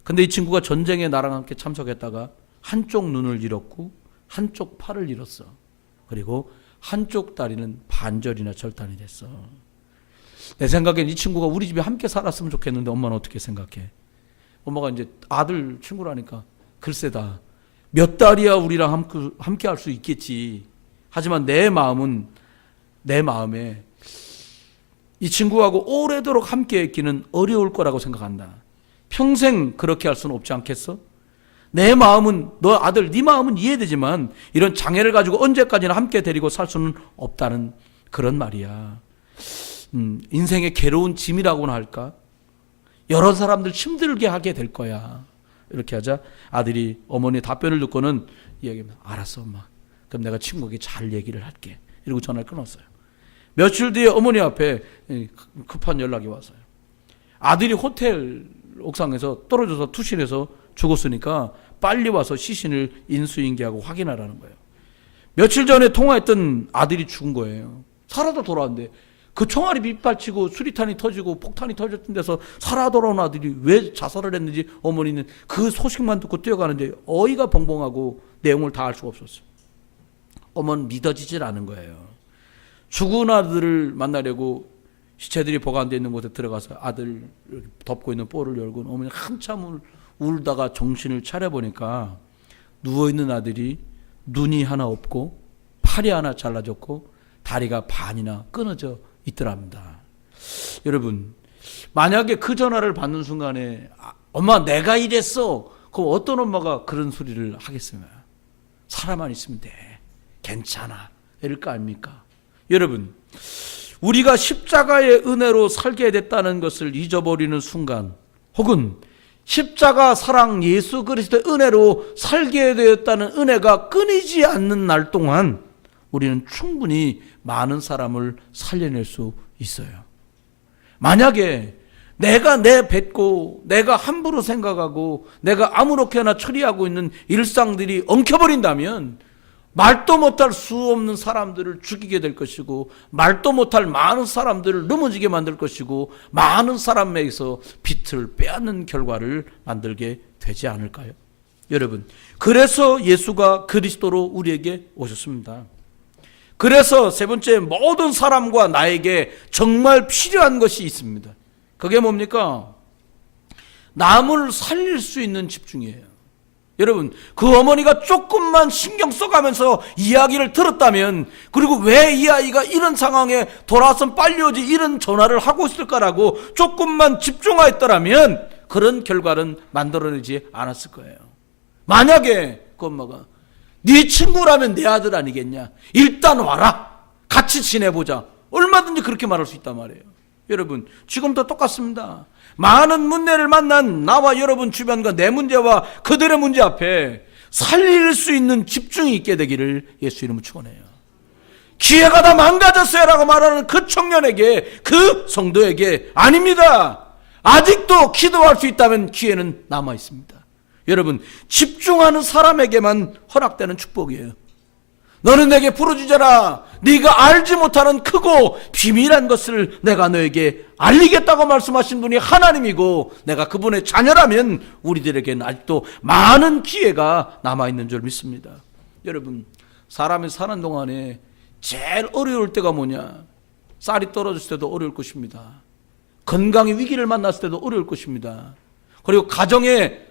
근데 이 친구가 전쟁에 나랑 함께 참석했다가 한쪽 눈을 잃었고 한쪽 팔을 잃었어. 그리고 한쪽 다리는 반절이나 절단이 됐어. 내 생각엔 이 친구가 우리 집에 함께 살았으면 좋겠는데 엄마는 어떻게 생각해? 엄마가 이제 아들 친구라니까 글쎄다. 몇 달이야 우리랑 함께 할 수 있겠지. 하지만 내 마음에 이 친구하고 오래도록 함께 있기는 어려울 거라고 생각한다. 평생 그렇게 할 수는 없지 않겠어? 내 마음은 너 아들 네 마음은 이해되지만 이런 장애를 가지고 언제까지나 함께 데리고 살 수는 없다는 그런 말이야. 인생의 괴로운 짐이라고나 할까? 여러 사람들 힘들게 하게 될 거야. 이렇게 하자 아들이 어머니의 답변을 듣고는 이야기합니다. 알았어 엄마. 그럼 내가 친구에게 잘 얘기를 할게. 이러고 전화를 끊었어요. 며칠 뒤에 어머니 앞에 급한 연락이 왔어요. 아들이 호텔 옥상에서 떨어져서 투신해서 죽었으니까 빨리 와서 시신을 인수인계하고 확인하라는 거예요. 며칠 전에 통화했던 아들이 죽은 거예요. 살아도 돌아왔는데 그 총알이 빗발치고 수리탄이 터지고 폭탄이 터졌던 데서 살아 돌아온 아들이 왜 자살을 했는지 어머니는 그 소식만 듣고 뛰어가는데 어이가 벙벙하고 내용을 다 알 수가 없었어요. 어머니는 믿어지질 않은 거예요. 죽은 아들을 만나려고 시체들이 보관되어 있는 곳에 들어가서 아들 덮고 있는 볼을 열고 어머니 한참 울다가 정신을 차려보니까 누워있는 아들이 눈이 하나 없고 팔이 하나 잘라졌고 다리가 반이나 끊어져 있더랍니다. 여러분 만약에 그 전화를 받는 순간에 엄마 내가 이랬어. 그럼 어떤 엄마가 그런 소리를 하겠습니까? 살아만 있으면 돼. 괜찮아. 이럴 거 아닙니까? 여러분 우리가 십자가의 은혜로 살게 됐다는 것을 잊어버리는 순간 혹은 십자가 사랑 예수 그리스도의 은혜로 살게 되었다는 은혜가 끊이지 않는 날 동안 우리는 충분히 많은 사람을 살려낼 수 있어요. 만약에 내가 내뱉고 내가 함부로 생각하고 내가 아무렇게나 처리하고 있는 일상들이 엉켜버린다면 말도 못할 수 없는 사람들을 죽이게 될 것이고 말도 못할 많은 사람들을 넘어지게 만들 것이고 많은 사람에게서 빛을 빼앗는 결과를 만들게 되지 않을까요? 여러분 그래서 예수가 그리스도로 우리에게 오셨습니다. 그래서 세 번째 모든 사람과 나에게 정말 필요한 것이 있습니다. 그게 뭡니까? 남을 살릴 수 있는 집중이에요. 여러분 그 어머니가 조금만 신경 써가면서 이야기를 들었다면 그리고 왜 이 아이가 이런 상황에 돌아와서 빨리 오지 이런 전화를 하고 있을까라고 조금만 집중하였더라면 그런 결과는 만들어내지 않았을 거예요. 만약에 그 엄마가 네 친구라면 내 아들 아니겠냐? 일단 와라. 같이 지내보자. 얼마든지 그렇게 말할 수 있단 말이에요. 여러분 지금도 똑같습니다. 많은 문제를 만난 나와 여러분 주변과 내 문제와 그들의 문제 앞에 살릴 수 있는 집중이 있게 되기를 예수 이름으로 축원해요. 기회가 다 망가졌어요 라고 말하는 그 청년에게 그 성도에게 아닙니다. 아직도 기도할 수 있다면 기회는 남아 있습니다. 여러분, 집중하는 사람에게만 허락되는 축복이에요. 너는 내게 부르짖어라. 네가 알지 못하는 크고 비밀한 것을 내가 너에게 알리겠다고 말씀하신 분이 하나님이고, 내가 그분의 자녀라면 우리들에게는 아직도 많은 기회가 남아있는 줄 믿습니다. 여러분, 사람이 사는 동안에 제일 어려울 때가 뭐냐? 쌀이 떨어졌을 때도 어려울 것입니다. 건강의 위기를 만났을 때도 어려울 것입니다. 그리고 가정의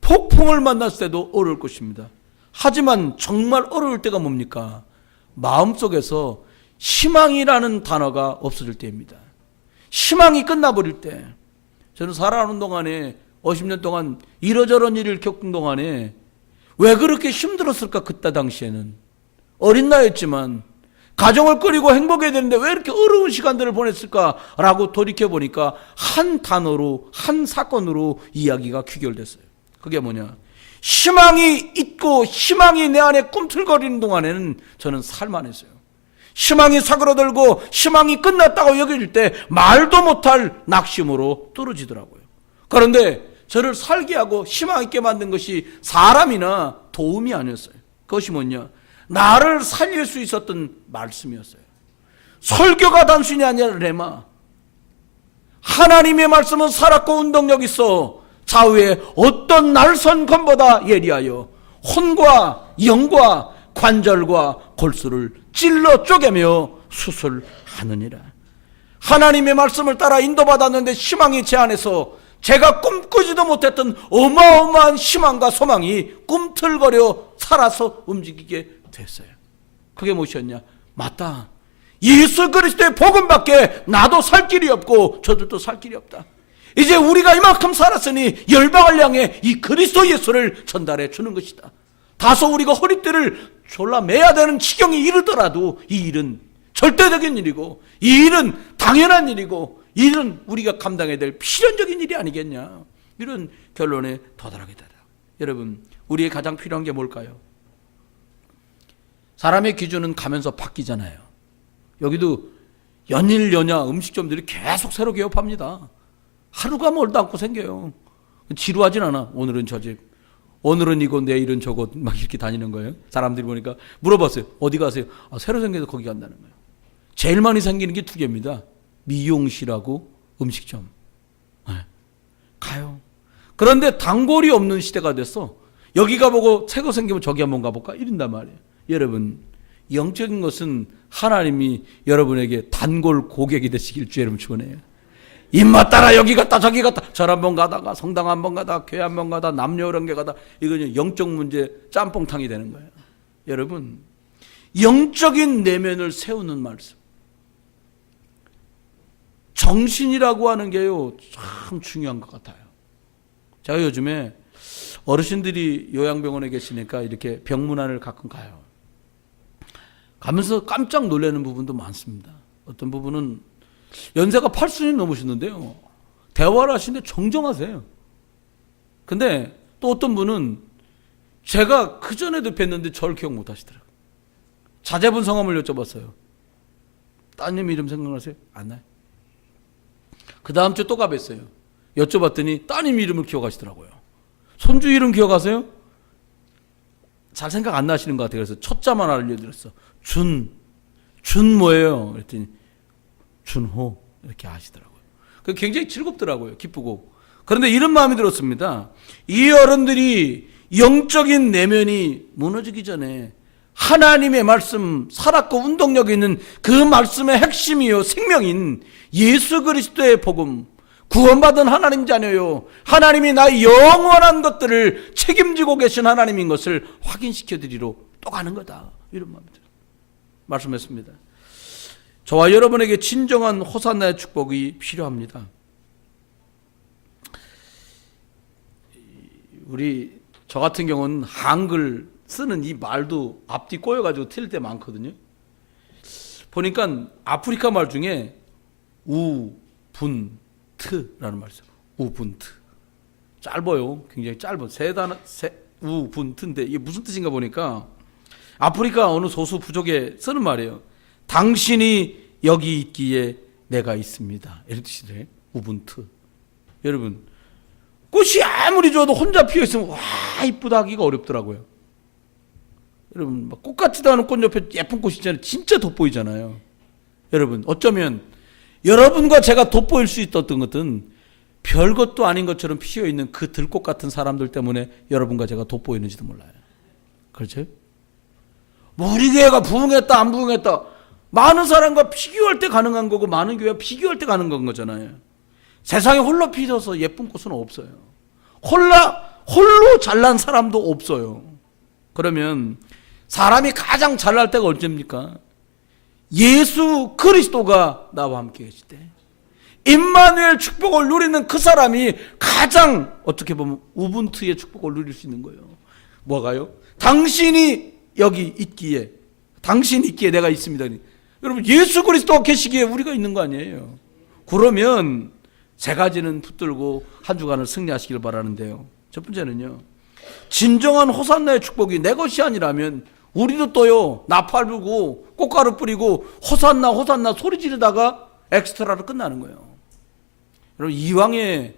폭풍을 만났을 때도 어려울 것입니다. 하지만 정말 어려울 때가 뭡니까? 마음속에서 희망이라는 단어가 없어질 때입니다. 희망이 끝나버릴 때. 저는 살아가는 동안에 50년 동안 이러저런 일을 겪은 동안에 왜 그렇게 힘들었을까? 그때 당시에는 어린 나이였지만 가정을 꾸리고 행복해야 되는데 왜 이렇게 어려운 시간들을 보냈을까라고 돌이켜보니까 한 단어로, 한 사건으로 이야기가 귀결됐어요. 그게 뭐냐? 희망이 있고 희망이 내 안에 꿈틀거리는 동안에는 저는 살만했어요. 희망이 사그러들고 희망이 끝났다고 여겨질 때 말도 못할 낙심으로 떨어지더라고요. 그런데 저를 살게 하고 희망 있게 만든 것이 사람이나 도움이 아니었어요. 그것이 뭐냐? 나를 살릴 수 있었던 말씀이었어요. 설교가 단순히 아니라 레마. 하나님의 말씀은 살았고 운동력 있어 좌우에 어떤 날선 검보다 예리하여 혼과 영과 관절과 골수를 찔러 쪼개며 수술하느니라. 하나님의 말씀을 따라 인도받았는데 희망이 제 안에서 제가 꿈꾸지도 못했던 어마어마한 희망과 소망이 꿈틀거려 살아서 움직이게 됐어요. 그게 무엇이었냐? 맞다. 예수 그리스도의 복음밖에 나도 살 길이 없고 저들도 살 길이 없다. 이제 우리가 이만큼 살았으니 열방을 향해 이 그리스도 예수를 전달해 주는 것이다. 다소 우리가 허리띠를 졸라매야 되는 지경에 이르더라도 이 일은 절대적인 일이고, 이 일은 당연한 일이고, 이 일은 우리가 감당해야 될 필연적인 일이 아니겠냐, 이런 결론에 도달하게 되다. 여러분, 우리의 가장 필요한 게 뭘까요? 사람의 기준은 가면서 바뀌잖아요. 여기도 연일 연야 음식점들이 계속 새로 개업합니다. 하루가 멀다 않고 생겨요. 지루하진 않아. 오늘은 저 집, 오늘은 이거, 내일은 저거, 막 이렇게 다니는 거예요. 사람들이 보니까 물어봤어요. 어디 가세요? 새로 생겨서 거기 간다는 거예요. 제일 많이 생기는 게 두 개입니다. 미용실하고 음식점. 네. 가요. 그런데 단골이 없는 시대가 됐어. 여기 가보고 새거 생기면 저기 한번 가볼까? 이런단 말이에요. 여러분, 영적인 것은 하나님이 여러분에게 단골 고객이 되시길 주 여러분 축원해요. 입맛 따라 여기 갔다 저기 갔다, 절 한번 가다가 성당 한번 가다가 교회 한번 가다가 남녀 여러 개 가다, 이건 영적 문제 짬뽕탕이 되는 거예요. 여러분, 영적인 내면을 세우는 말씀, 정신이라고 하는 게요 참 중요한 것 같아요. 제가 요즘에 어르신들이 요양병원에 계시니까 이렇게 병문안을 가끔 가요. 가면서 깜짝 놀라는 부분도 많습니다. 어떤 부분은 연세가 80이 넘으셨는데요, 대화를 하시는데 정정하세요. 근데 또 어떤 분은 제가 그전에도 뵀는데 저를 기억 못 하시더라고요. 자제분 성함을 여쭤봤어요. 따님 이름 생각나세요? 안 나요. 그 다음 주에 또 가뵀어요. 여쭤봤더니 따님 이름을 기억하시더라고요. 손주 이름 기억하세요? 잘 생각 안 나시는 것 같아요. 그래서 첫자만 알려드렸어. 준 뭐예요? 그랬더니 준호, 이렇게 하시더라고요. 굉장히 즐겁더라고요. 기쁘고. 그런데 이런 마음이 들었습니다. 이 어른들이 영적인 내면이 무너지기 전에 하나님의 말씀, 살았고 운동력 있는 그 말씀의 핵심이요 생명인 예수 그리스도의 복음, 구원받은 하나님 자녀요, 하나님이 나의 영원한 것들을 책임지고 계신 하나님인 것을 확인시켜 드리러 또 가는 거다, 이런 마음이 들어요. 말씀했습니다. 저와 여러분에게 진정한 호산나의 축복이 필요합니다. 저 같은 경우는 한글 쓰는 이 말도 앞뒤 꼬여가지고 틀릴 때 많거든요. 보니까 아프리카 말 중에 우분트라는 말이 있어요. 우분트. 짧아요. 굉장히 짧아. 세 단어, 우분트인데 이게 무슨 뜻인가 보니까 아프리카 어느 소수 부족에 쓰는 말이에요. 당신이 여기 있기에 내가 있습니다, 이런 뜻이래. 우분트. 여러분, 꽃이 아무리 좋아도 혼자 피어있으면 와 이쁘다 하기가 어렵더라고요. 여러분 꽃 같지도 않은 꽃 옆에 예쁜 꽃이 있잖아요. 진짜 돋보이잖아요. 여러분 어쩌면 여러분과 제가 돋보일 수 있었던 것은 별것도 아닌 것처럼 피어있는 그 들꽃 같은 사람들 때문에 여러분과 제가 돋보이는지도 몰라요. 그렇죠? 뭐 우리 교회가 부흥했다 안 부흥했다 많은 사람과 비교할 때 가능한 거고 많은 교회와 비교할 때 가능한 거잖아요. 세상에 홀로 피어서 예쁜 꽃은 없어요. 홀로 잘난 사람도 없어요. 그러면 사람이 가장 잘날 때가 언제입니까? 예수 그리스도가 나와 함께 계실 때, 임마누엘 축복을 누리는 그 사람이 가장 어떻게 보면 우분투의 축복을 누릴 수 있는 거예요. 뭐가요? 당신이 여기 있기에, 당신이 있기에 내가 있습니다. 여러분 예수 그리스도가 계시기에 우리가 있는 거 아니에요. 그러면 세 가지는 붙들고 한 주간을 승리하시길 바라는데요. 첫 번째는요, 진정한 호산나의 축복이 내 것이 아니라면 우리도 또요 나팔 불고 꽃가루 뿌리고 호산나 호산나 소리 지르다가 엑스트라로 끝나는 거예요. 여러분 이왕에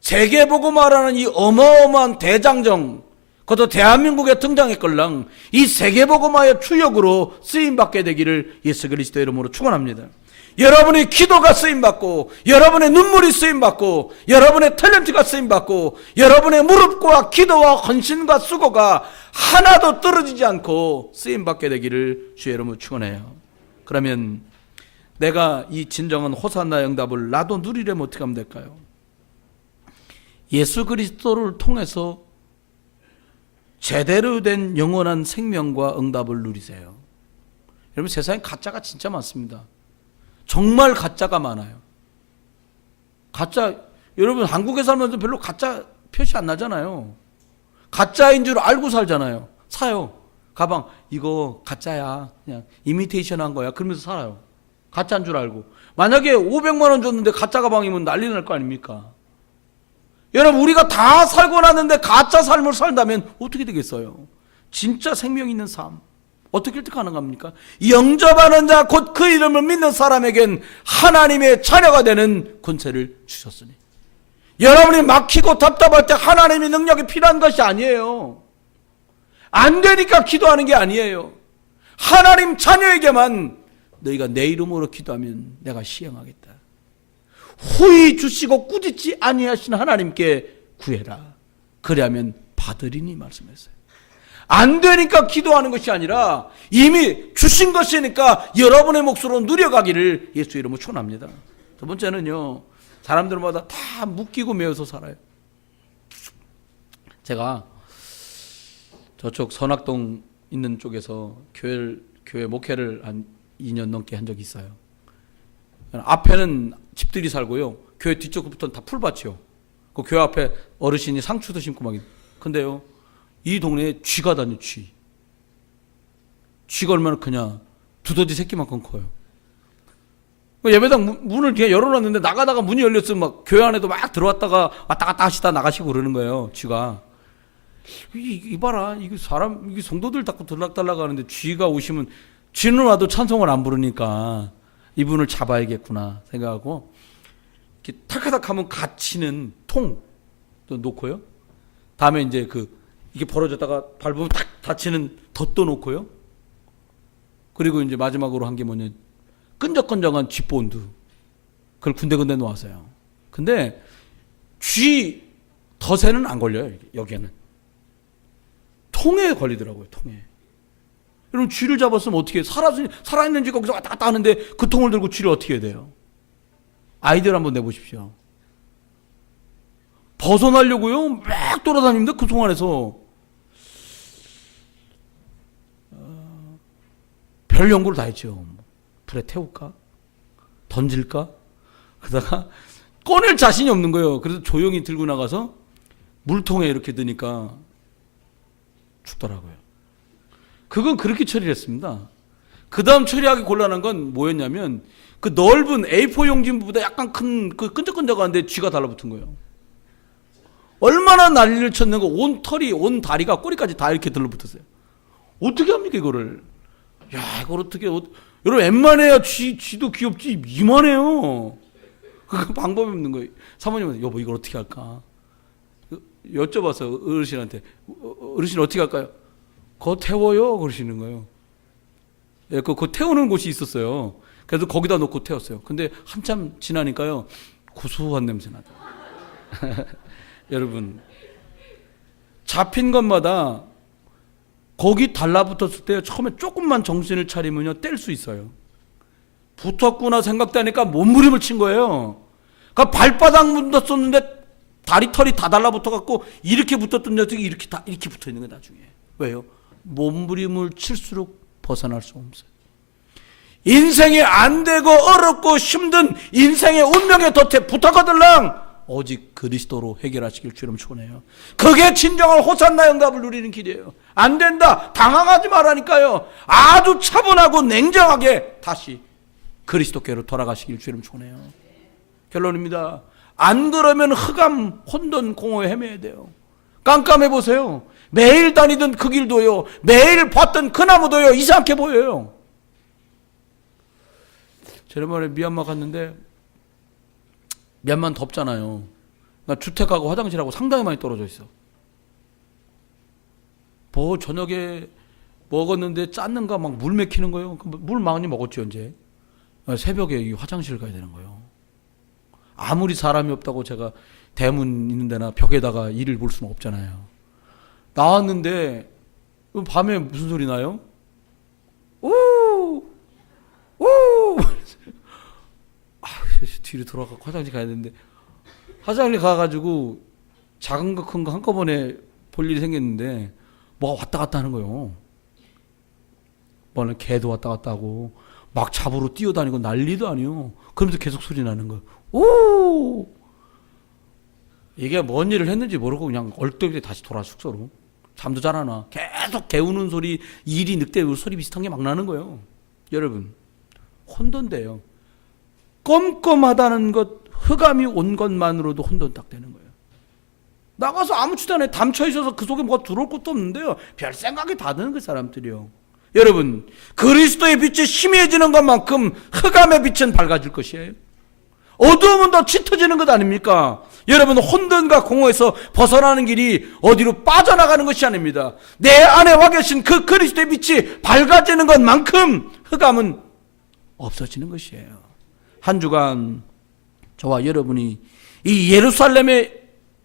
세계복음화라는 이 어마어마한 대장정, 그것도 대한민국에 등장했걸랑 이 세계복음화의 추역으로 쓰임받게 되기를 예수 그리스도 이름으로 축원합니다. 여러분의 기도가 쓰임받고, 여러분의 눈물이 쓰임받고, 여러분의 탤런트가 쓰임받고, 여러분의 무릎과 기도와 헌신과 수고가 하나도 떨어지지 않고 쓰임받게 되기를 주의 이름으로 축원해요. 그러면 내가 이 진정한 호산나 응답을 나도 누리려면 어떻게 하면 될까요? 예수 그리스도를 통해서 제대로 된 영원한 생명과 응답을 누리세요. 여러분 세상에 가짜가 진짜 많습니다. 정말 가짜가 많아요. 가짜, 여러분 한국에 살면서 별로 가짜 표시 안 나잖아요. 가짜인 줄 알고 살잖아요. 사요. 가방 이거 가짜야, 그냥 이미테이션 한 거야 그러면서 살아요. 가짜인 줄 알고. 만약에 500만 원 줬는데 가짜 가방이면 난리 날 거 아닙니까? 여러분 우리가 다 살고 났는데 가짜 삶을 살다면 어떻게 되겠어요? 진짜 생명 있는 삶 어떻게 이렇게 가능합니까? 영접하는 자 곧 그 이름을 믿는 사람에겐 하나님의 자녀가 되는 권세를 주셨으니, 여러분이 막히고 답답할 때 하나님의 능력이 필요한 것이 아니에요. 안 되니까 기도하는 게 아니에요. 하나님 자녀에게만 너희가 내 이름으로 기도하면 내가 시행하겠다. 후히 주시고 꾸짖지 아니하신 하나님께 구해라. 그래야면 받으리니 말씀했어요. 안 되니까 기도하는 것이 아니라 이미 주신 것이니까 여러분의 몫으로 누려가기를 예수 이름으로 축원합니다. 두 번째는요, 사람들마다 다 묶이고 매여서 살아요. 제가 저쪽 선악동 있는 쪽에서 교회 목회를 한 2년 넘게 한 적이 있어요. 앞에는 집들이 살고요, 교회 뒤쪽부터는 다 풀밭이요. 그 교회 앞에 어르신이 상추도 심고 막. 근데요, 이 동네에 쥐가 다녀. 쥐가 얼마나 크냐, 두더지 새끼만큼 커요. 예배당 문을 그냥 열어놨는데 나가다가 문이 열렸으면 막 교회 안에도 막 들어왔다가 왔다 갔다 하시다 나가시고 그러는 거예요. 쥐가. 이봐라, 이게 사람, 이게 성도들 자꾸 들락달락 하는데 쥐가 오시면, 쥐는 와도 찬송을 안 부르니까 이분을 잡아야겠구나 생각하고, 이렇게 탁하닥 하면 갇히는 통 놓고요. 다음에 이제 이게 벌어졌다가 밟으면 탁 닫히는 덧도 놓고요. 그리고 이제 마지막으로 한 게 뭐냐, 끈적끈적한 쥐본드. 그걸 군데군데 놓았어요. 근데 쥐 덫에는 안 걸려요. 여기에는 통에 걸리더라고요. 통에. 여러분 쥐를 잡았으면 어떻게, 살아있는 쥐가 거기서 왔다 갔다 하는데 그 통을 들고 쥐를 어떻게 해야 돼요? 아이디어를 한번 내보십시오. 벗어나려고요 막 돌아다니는데 그 통 안에서 별 연구를 다 했죠. 불에 태울까? 던질까? 그러다가 꺼낼 자신이 없는 거예요. 그래서 조용히 들고 나가서 물통에 이렇게 넣으니까 죽더라고요. 그건 그렇게 처리를 했습니다. 그 다음 처리하기 곤란한 건 뭐였냐면, 그 넓은 A4 용지보다 약간 큰 그 끈적끈적한데 쥐가 달라붙은 거예요. 얼마나 난리를 쳤는가. 온 털이, 온 다리가, 꼬리까지 다 이렇게 들러붙었어요. 어떻게 합니까 이거를? 야, 이걸 어떻게, 여러분 웬만해야 쥐도 귀엽지 이만해요. 그 방법이 없는 거예요. 사모님은 여보 이걸 어떻게 할까? 여쭤봐서 어르신한테 어르신 어떻게 할까요? 그거 태워요 그러시는 거예요. 예, 그거 태우는 곳이 있었어요. 그래서 거기다 놓고 태웠어요. 근데 한참 지나니까요 구수한 냄새 나다. 여러분 잡힌 것마다 거기 달라붙었을 때 처음에 조금만 정신을 차리면요 뗄 수 있어요. 붙었구나 생각되니까 몸부림을 친 거예요. 그러니까 발바닥 묻었었는데 다리 털이 다 달라붙어 갖고 이렇게 붙었던 녀석이 이렇게 다 이렇게 붙어 있는 거예요 나중에. 왜요? 몸부림을 칠수록 벗어날 수 없어요. 인생이 안 되고 어렵고 힘든 인생의 운명의 덫에 붙어가들랑 오직 그리스도로 해결하시길 주님 축원해요. 그게 진정한 호산나 응답을 누리는 길이에요. 안 된다 당황하지 말라니까요. 아주 차분하고 냉정하게 다시 그리스도께로 돌아가시길 주님 축원해요. 결론입니다. 안 그러면 흑암 혼돈 공허에 헤매야 돼요. 깜깜해 보세요. 매일 다니던 그 길도요 매일 봤던 그 나무도요 이상하게 보여요. 지난번에 미얀마 갔는데 미얀마는 덥잖아요. 그러니까 주택하고 화장실하고 상당히 많이 떨어져 있어. 뭐 저녁에 먹었는데 짰는가 막 물 맥히는 거예요. 물 많이 먹었죠 이제. 새벽에 이 화장실 가야 되는 거예요. 아무리 사람이 없다고 제가 대문 있는 데나 벽에다가 이를 볼 수는 없잖아요. 나왔는데 밤에 무슨 소리 나요? 오! 뒤로 돌아가 화장실 가야 되는데 화장실 가가지고 작은 거 큰 거 한꺼번에 볼 일이 생겼는데 뭐가 왔다 갔다 하는 거예요. 뭐는 개도 왔다 갔다 하고 막 잡으러 뛰어다니고 난리도 아니요. 그러면서 계속 소리 나는 거예요. 오! 이게 뭔 일을 했는지 모르고 그냥 얼떨결에 다시 돌아 숙소로. 잠도 잘 안 와. 계속 개우는 소리, 이리 늑대 소리 비슷한 게 막 나는 거예요. 여러분 혼돈돼요. 껌껌하다는 것, 흑암이 온 것만으로도 혼돈 딱 되는 거예요. 나가서 아무렇지도 않아요. 담쳐 있어서 그 속에 뭐가 들어올 것도 없는데요. 별 생각이 다 드는 그 사람들이요. 여러분 그리스도의 빛이 희미해지는 것만큼 흑암의 빛은 밝아질 것이에요. 어두움은 더 짙어지는 것 아닙니까? 여러분 혼돈과 공허에서 벗어나는 길이 어디로 빠져나가는 것이 아닙니다. 내 안에 와 계신 그 그리스도의 빛이 밝아지는 것만큼 흑암은 없어지는 것이에요. 한 주간 저와 여러분이 이 예루살렘에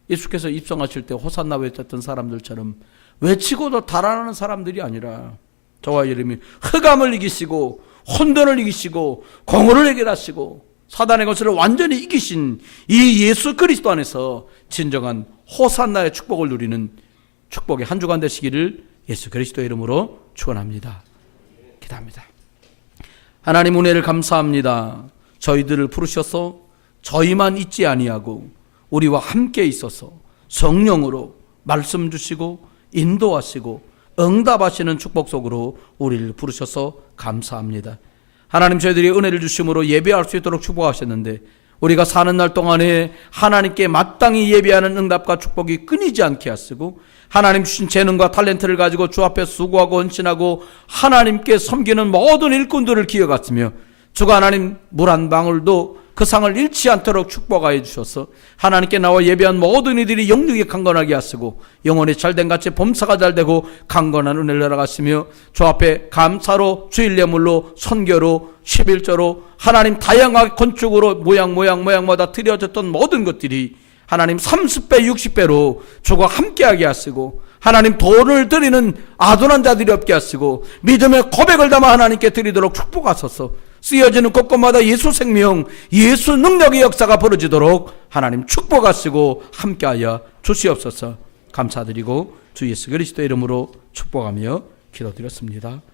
예수께서 입성하실 때 호산나 외쳤던 사람들처럼 외치고도 달아나는 사람들이 아니라 저와 여러분이 흑암을 이기시고 혼돈을 이기시고 공허를 해결하시고 사단의 것을 완전히 이기신 이 예수 그리스도 안에서 진정한 호산나의 축복을 누리는 축복의 한 주간 되시기를 예수 그리스도의 이름으로 축원합니다. 기도합니다. 하나님 은혜를 감사합니다. 저희들을 부르셔서 저희만 있지 아니하고 우리와 함께 있어서 성령으로 말씀 주시고 인도하시고 응답하시는 축복 속으로 우리를 부르셔서 감사합니다. 하나님 저희들이 은혜를 주심으로 예배할 수 있도록 축복하셨는데 우리가 사는 날 동안에 하나님께 마땅히 예배하는 응답과 축복이 끊이지 않게 하시고 하나님 주신 재능과 탤런트를 가지고 주 앞에 수고하고 헌신하고 하나님께 섬기는 모든 일꾼들을 기억하시며 주가 하나님 물 한 방울도 그 상을 잃지 않도록 축복하여 주셔서 하나님께 나와 예배한 모든 이들이 영육이 강건하게 하시고 영혼이 잘된 같이 범사가 잘되고 강건한 은혜를 날아가시며 주 앞에 감사로 주일 예물로 선교로 11조로 하나님 다양하게 건축으로 모양마다 드려졌던 모든 것들이 하나님 30배 60배로 주가 함께하게 하시고 하나님 돈을 드리는 아둔한 자들이 없게 하시고 믿음의 고백을 담아 하나님께 드리도록 축복하소서. 쓰여지는 곳곳마다 예수 생명, 예수 능력의 역사가 벌어지도록 하나님 축복하시고 함께하여 주시옵소서. 감사드리고 주 예수 그리스도의 이름으로 축복하며 기도드렸습니다.